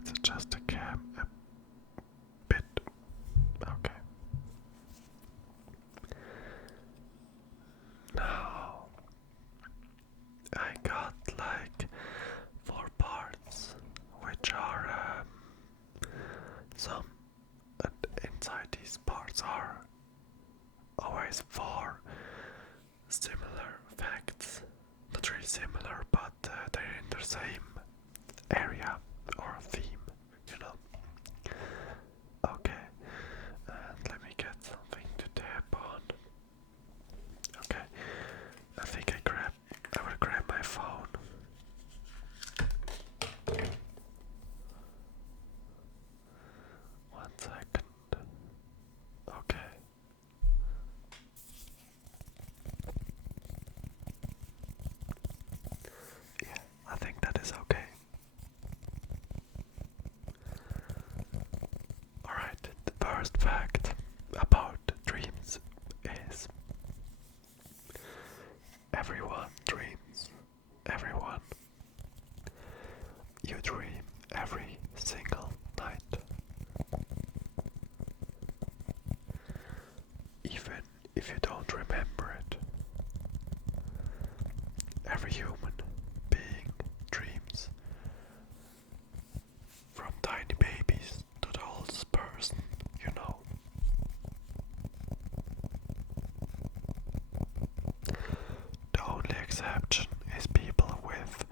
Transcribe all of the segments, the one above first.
let's adjust the cam a bit. Okay. Now I got like 4 parts, which are some, and inside these parts are always 4 similar facts. Not really similar, but they're in the same area or theme, you know. Okay, and let me get something to tap on. Okay, I think I will grab my phone. One second. Okay. Yeah, I think that is okay. Alright, the first fact about dreams is everyone dreams. Everyone. You dream every single night. Even if you don't remember it. Every human being dreams. From tiny babies to the oldest person, you know. The only exception is people with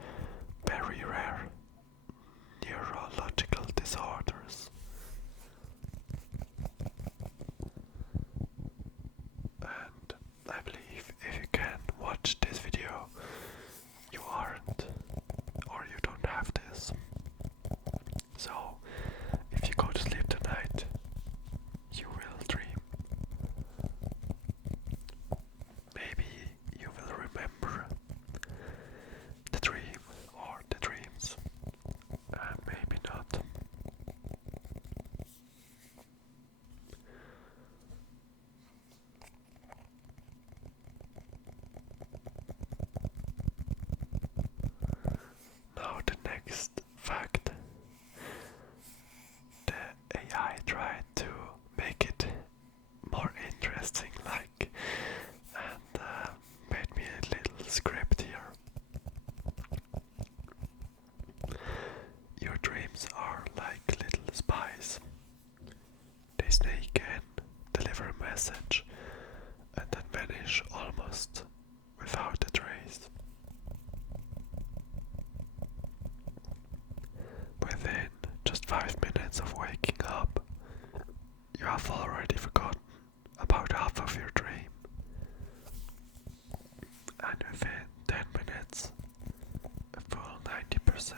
very rare neurological disorders. And I believe if you can watch this video, you aren't, or you don't have this. So, if you go to sleep tonight, you will dream. Maybe you will remember the dream or the dreams, and maybe not. Now the next fact. The AI tried to make it more interesting, like, and made me a little script here. Your dreams are like little spies. They sneak in, deliver a message, and then vanish almost without a trace. Within just 5 minutes of waking up, you have already forgotten about half of your dream. And within 10 minutes, a full 90%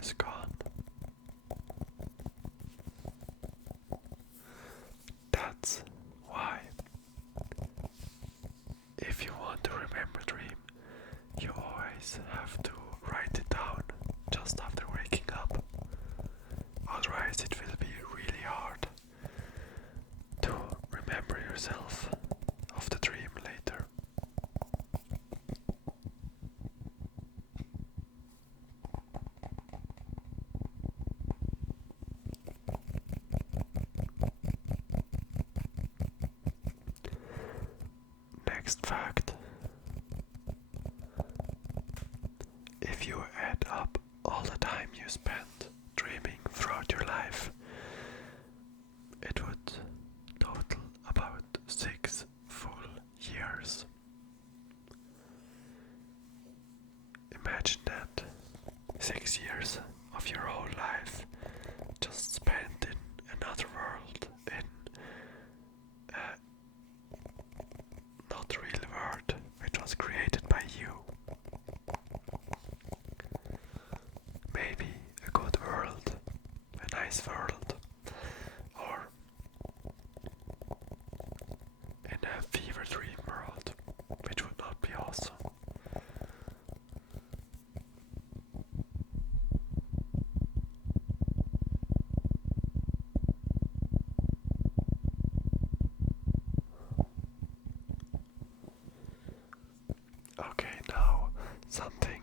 is gone. That's why, if you want to remember a dream, you always have to write it down just after waking up. Otherwise it will be really hard to remember yourself of the dream later. Next fact. If you add up all the time you spent dreaming throughout your life, it would total about 6 full years. Imagine that. 6 years of your whole life just spent in another world, in a not real world which was created by you. Maybe a good world, a nice world, or in a fever dream world, which would not be awesome. Okay, now something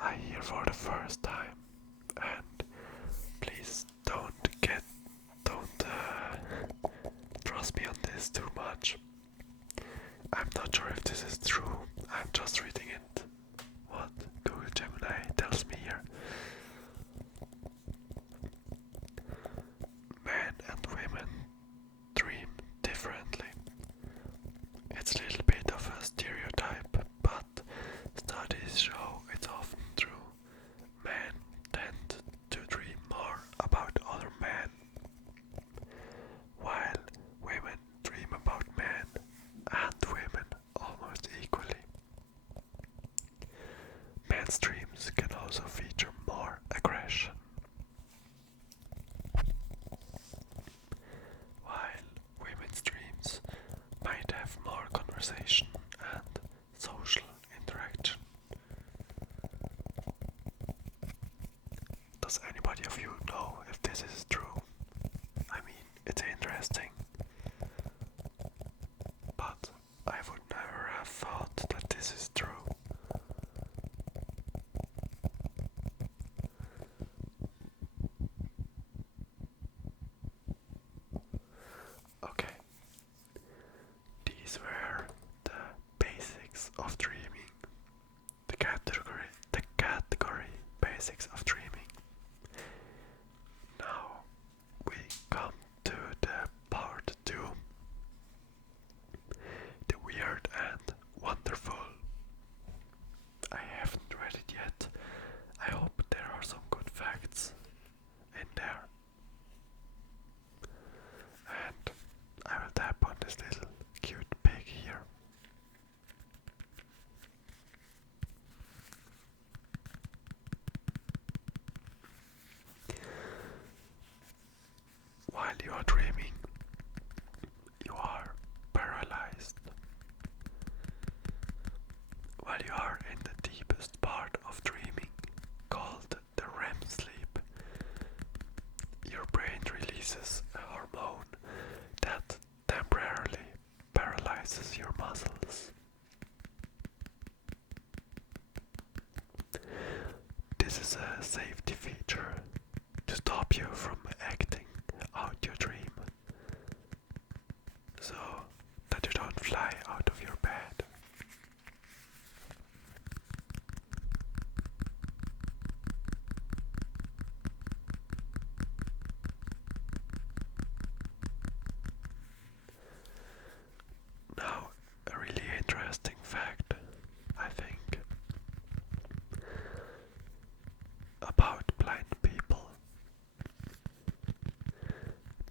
I hear for the first time, and not sure if this is true. I'm just reading it. What Google Gemini tells me here. Men and women dream differently. It's a little bit of a stereotype, but studies show it's often true. Men tend to dream more about other men, while women dream about men and women almost equally. Men's dreams can also feature more aggression, while women's dreams might have more conversation and social interaction. Does anybody of you know if this is true? I mean, it's interesting, but I would never have thought that this is true. Okay, these were the basics of dreaming, the category basics of dreaming. Now we come to the part 2, the weird and wonderful. I haven't read it yet. I hope there are some good facts in there. And I will tap on this little cute pig here. While you are dreaming, you are paralyzed. While you are in the deepest part of dreaming, called the REM sleep, your brain releases a hormone that temporarily paralyzes your muscles. This is a safety feature to stop you from acting out your dream, so that you don't fly out of your bed. Now, a really interesting fact, I think, about blind people.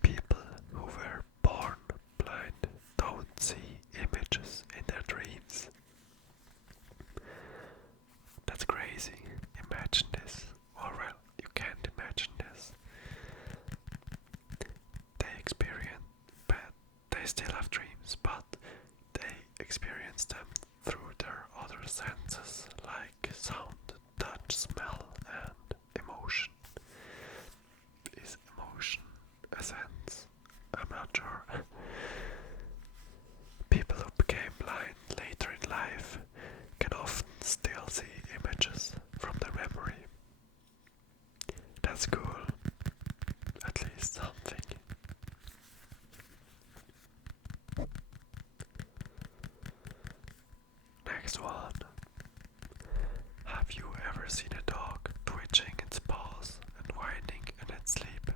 People who were born blind don't see images in their dreams. That's crazy. Imagine this. Or well, you can't imagine this. They still have dreams, but they experience them through their other senses, like sound, touch, smell, and emotion. Is emotion a sense? I'm not sure. People who became blind later in life can often still see images from their memory. That's cool. At least something. Next one. Have you ever seen a dog twitching its paws and whining in its sleep?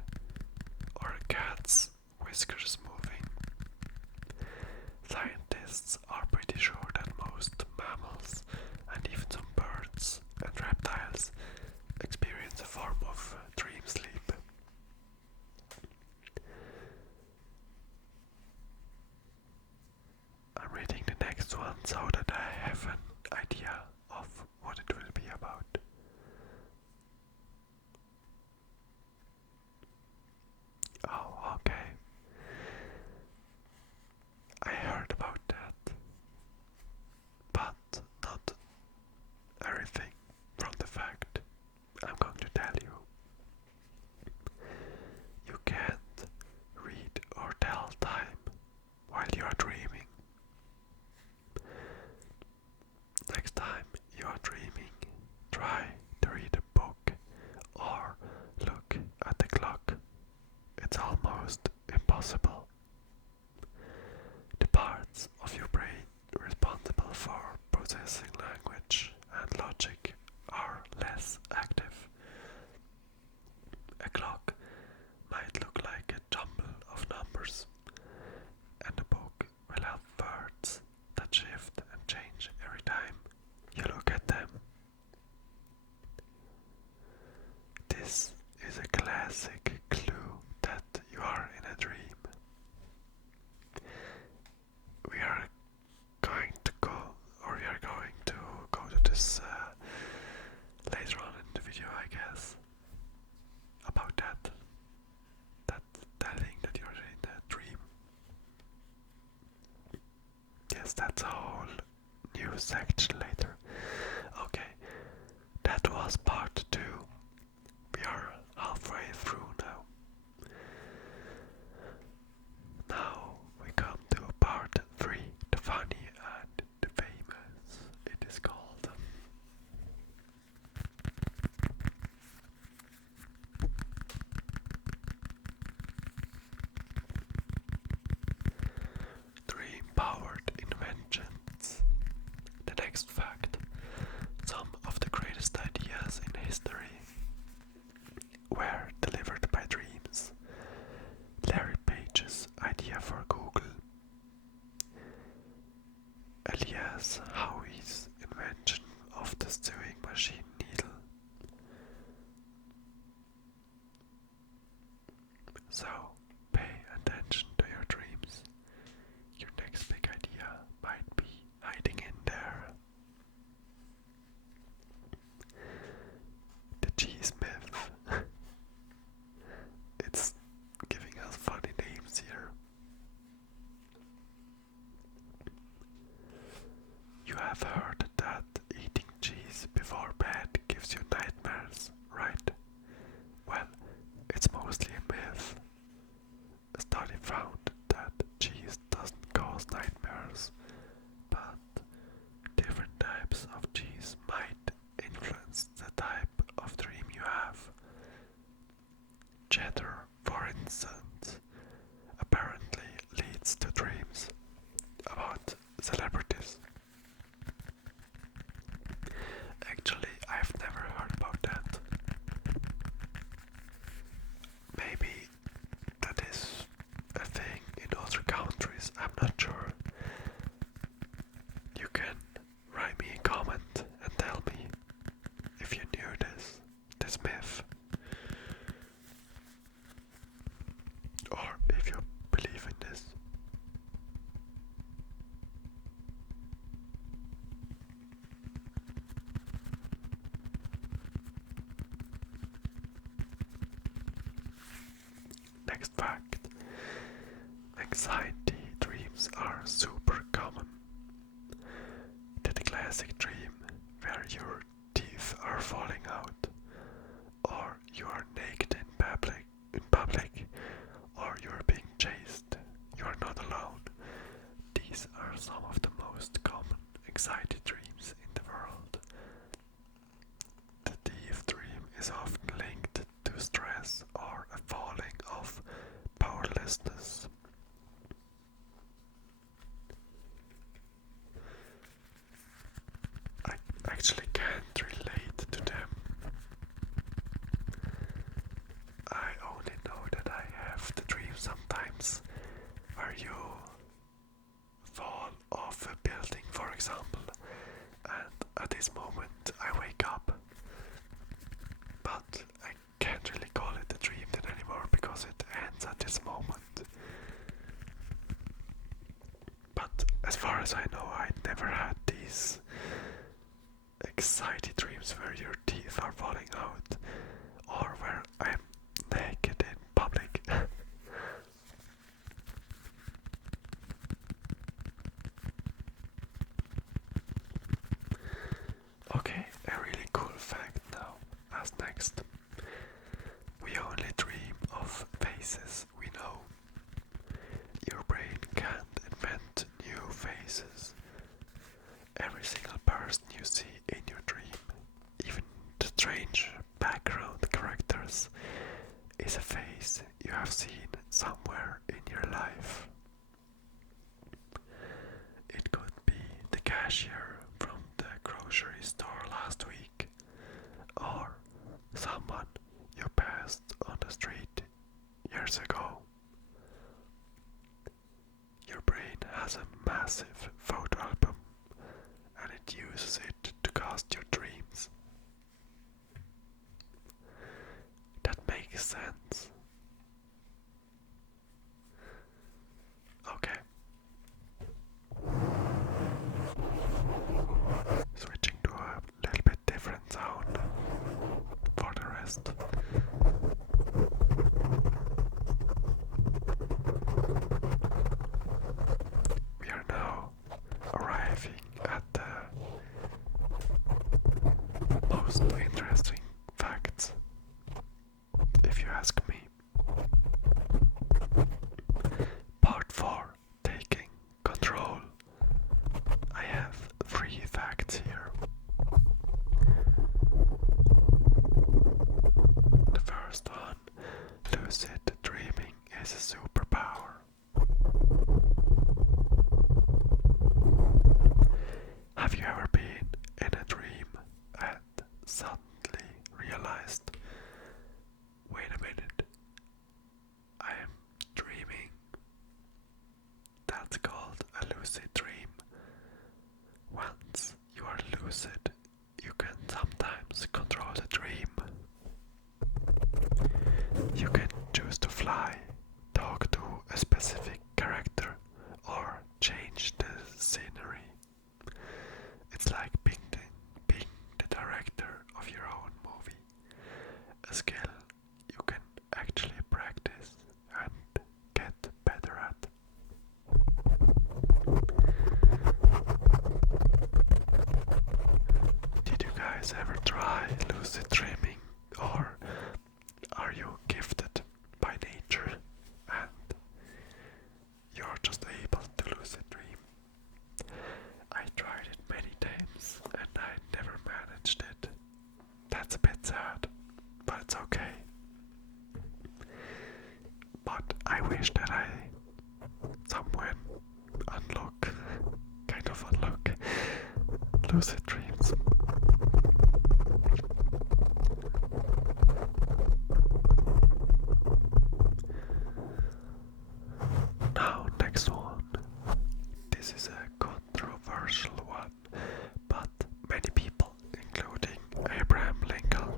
Or a cat's whiskers moving? Scientists are pretty sure that most mammals and even some birds and reptiles experience a form of dream sleep. I'm reading the next one so that I have an idea of what it will be about. Oh, okay. I heard about that, but not everything from the fact I'm going to tell you. You can't read or tell time while you are dreaming. Next time you are dreaming, try to read a book or look at the clock. It's almost impossible. The parts of your brain responsible that's a whole new section later. Okay, that was part 2. We are halfway through now. Now we come to part 3, the funny and the famous. It is called. Dream-powered inventions. The next fact. Some of the greatest ideas in history were delivered by dreams. Larry Page's idea for Google, Elias Howie's invention of the sewing machine needle. So, pay attention to your dreams. Your next big idea might be hiding in there. The cheese myth. It's giving us funny names here. You have heard that eating cheese before bed gives you nightmares, right? Well, it's mostly a myth. A study found that cheese doesn't cause nightmares, but different types of cheese might influence the type of dream you have. Cheddar, for instance, apparently leads to dreams about celebrities. Actually, I've never heard about that. Maybe that is a thing in other countries, I'm not sure. You can write me a comment and tell me if you knew this myth. Or if you believe in this. Next fact. Anxiety dreams are super common. The classic dream where your teeth are falling out, or you are naked in public, or you are being chased. You are not alone. These are some of the most common anxiety dreams in the world. The thief dream is often linked to stress or a falling of powerlessness. I actually can't relate to them. I only know that I have the dream sometimes where you fall off a building, for example, and at this moment I wake up. But I can't really call it a dream then anymore because it ends at this moment. But as far as I know, I never had these anxiety dreams where your teeth are falling out or where I'm naked in public. Okay, a really cool fact now. As next, we only dream of faces we know. Your brain can't invent new faces. Every single person you see in your dream, even the strange background characters, is a face you have seen somewhere in your life. It could be the cashier from the grocery store last week, or someone you passed on the street years ago. Your brain has a massive photo album, and it uses it to cast your dreams. That makes sense. Okay. Switching to a little bit different sound for the rest. We are now if you ask me. Part 4. Taking control. I have 3 facts here. The first one, lucid dreaming is a superpower. Have you ever been in a dream and suddenly realized, wait a minute, I am dreaming? That's called a lucid dream. Once you are lucid, you can sometimes control the dream. You can choose to fly, talk to a specific character, or change the scenery. It's like being the director of your own movie, a skill you can actually practice and get better at. Did you guys ever try lucid dreaming, or are you gifted by nature and you're just able to lucid dream? I tried it many times and I never managed it. That's a bit sad, but it's okay. But I wish that I somewhere unlock lucid dreams. Now, next one. This is a controversial one, but many people, including Abraham Lincoln,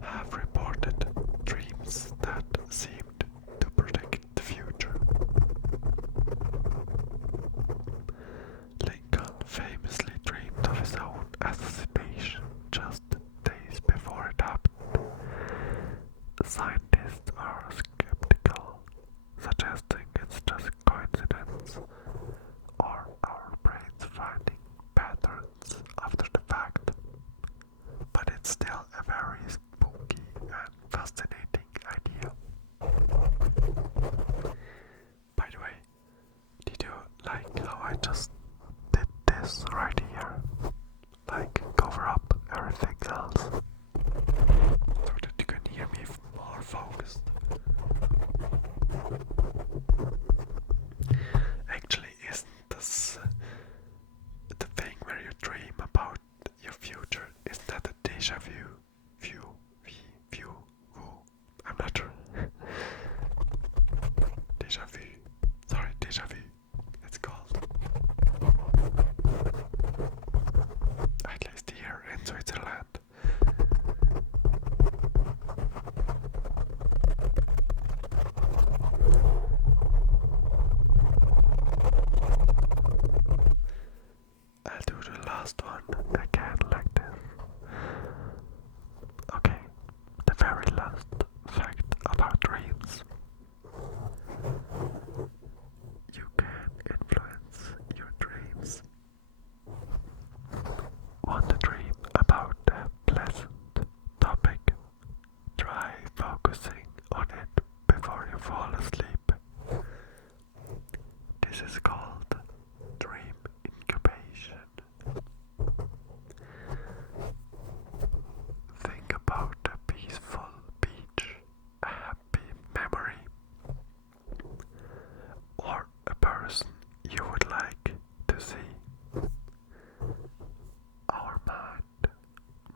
have reported dreams that seemed to predict the future. Lincoln famously dreamed of his own assassination just days before it happened. Scientists are skeptical, suggesting it's just coincidence or our brains finding patterns after the fact. But it's still a very spooky and fascinating idea. By the way, did you like how I just did this right here? Like cover up everything else so that you can hear me more focused. Actually, isn't this the thing where you dream about your future? Isn't that a deja vu? I'm not sure. Deja vu. Sorry, deja vu. It's called. At least here in Switzerland. I'll do the last one again like this. Okay, the very last fact about dreams. You can influence your dreams. Want to dream about a pleasant topic? Try focusing on it before you fall asleep. This is called dream incubation. Think about a peaceful beach, a happy memory, or a person you would like to see. Our mind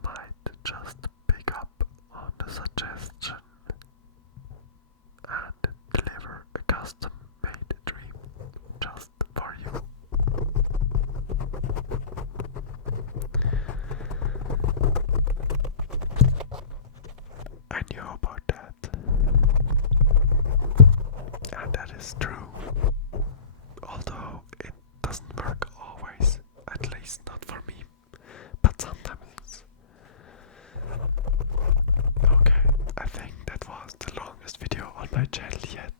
might just pick up on the suggestion and deliver a custom-made dream just for you. I knew about that, and that is true, although it doesn't work always, at least not for me, but sometimes. Okay, I think that was the longest video on my channel yet,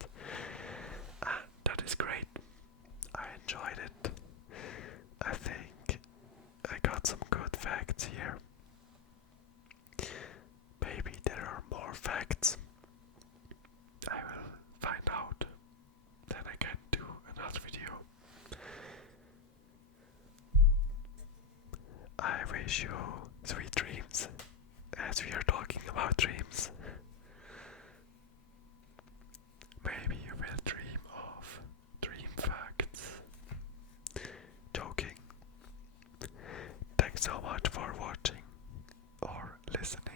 and that is great. I enjoyed it. I think I got some good facts here. Maybe there are more facts, so much for watching or listening.